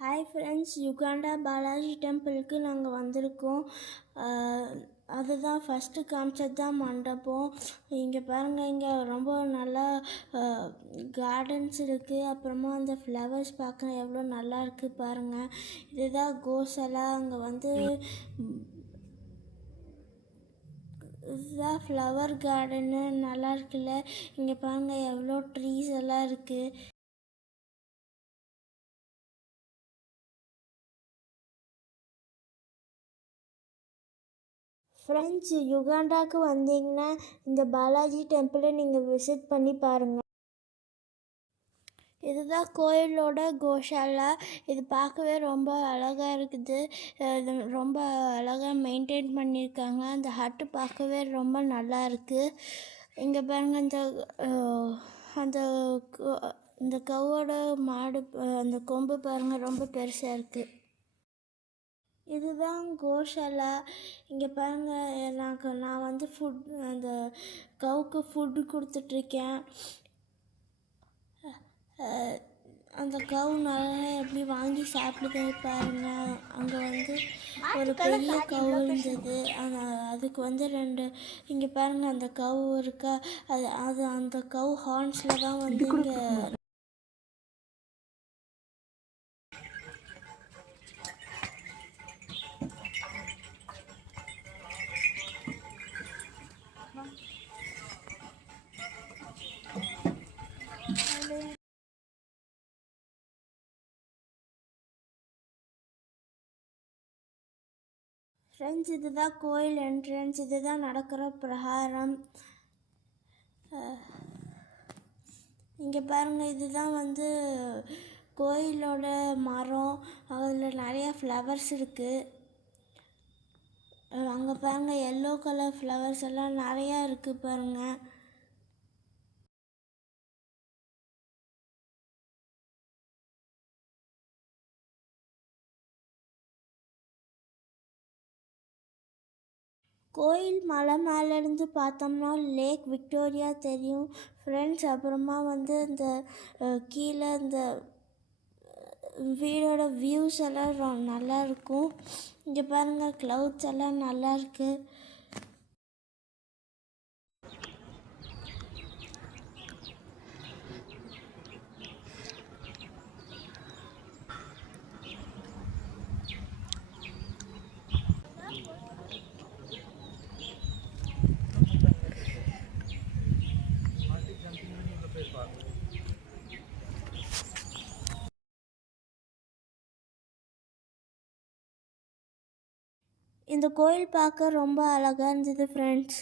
Hi friends, Uganda Balaji டெம்பிளுக்கு நாங்கள் வந்திருக்கோம். அதுதான் ஃபஸ்ட்டு காமிச்சது தான் மண்டபம். இங்கே பாருங்கள், இங்கே ரொம்ப நல்லா கார்டன்ஸ் இருக்குது. அப்புறமா அந்த ஃப்ளவர்ஸ் பார்க்க எவ்வளோ நல்லா இருக்குது பாருங்கள். இதுதான் கோசலா. அங்கே வந்து இதுதான் ஃப்ளவர் கார்டனு. நல்லா இருக்குல்ல. இங்கே பாருங்கள் எவ்வளோ ட்ரீஸ் எல்லாம் இருக்குது. ஃப்ரெண்ட்ஸ், யுகாண்டாவுக்கு வந்தீங்கன்னா இந்த பாலாஜி டெம்பிளை நீங்கள் விசிட் பண்ணி பாருங்கள். இதுதான் கோயிலோட கோஷாலா. இது பார்க்கவே ரொம்ப அழகாக இருக்குது. இது ரொம்ப அழகாக மெயின்டைன் பண்ணியிருக்காங்க. அந்த ஹட்டு பார்க்கவே ரொம்ப நல்லா இருக்குது. இங்கே பாருங்கள், அந்த இந்த கவோட மாடு, அந்த கொம்பு பாருங்கள் ரொம்ப பெருசாக இருக்குது. இதுதான் கோஷாலா. இங்கே பாருங்கள், நான் வந்து அந்த கவுக்கு ஃபுட்டு கொடுத்துட்ருக்கேன். அந்த கவு நல்லா எப்படி வாங்கி சாப்பிடுது பாருங்கள். அங்கே வந்து ஒரு பெரிய கவு இருந்தது. அதுக்கு வந்து இங்கே பாருங்கள், அந்த கவு இருக்கா. அது அந்த கவு ஹார்ன்ஸில் தான் வந்து இங்கே ஃப்ரெண்ட்ஸ், இதுதான் கோயில் என்ட்ரன்ஸ். இதுதான் நடக்கிற பிரகாரம். இங்கே பாருங்கள், இதுதான் வந்து கோயிலோட மரம். அதில் நிறையா ஃப்ளவர்ஸ் இருக்குது. அங்கே பாருங்கள், எல்லோ கலர் ஃப்ளவர்ஸ் எல்லாம் நிறையா இருக்குது பாருங்கள். கோயில் மலை மேலேருந்து பார்த்தோம்னா லேக் விக்டோரியா தெரியும் ஃப்ரெண்ட்ஸ். அப்புறமா வந்து இந்த கீழே இந்த வீடோட வியூஸ் எல்லாம் நல்லா இருக்கும். இங்கே பாருங்கள், க்ளவுட்ஸ் எல்லாம் நல்லா இருக்குது. இந்த கோயில் பார்க்க ரொம்ப அழகாக இருந்தது ஃப்ரெண்ட்ஸ்.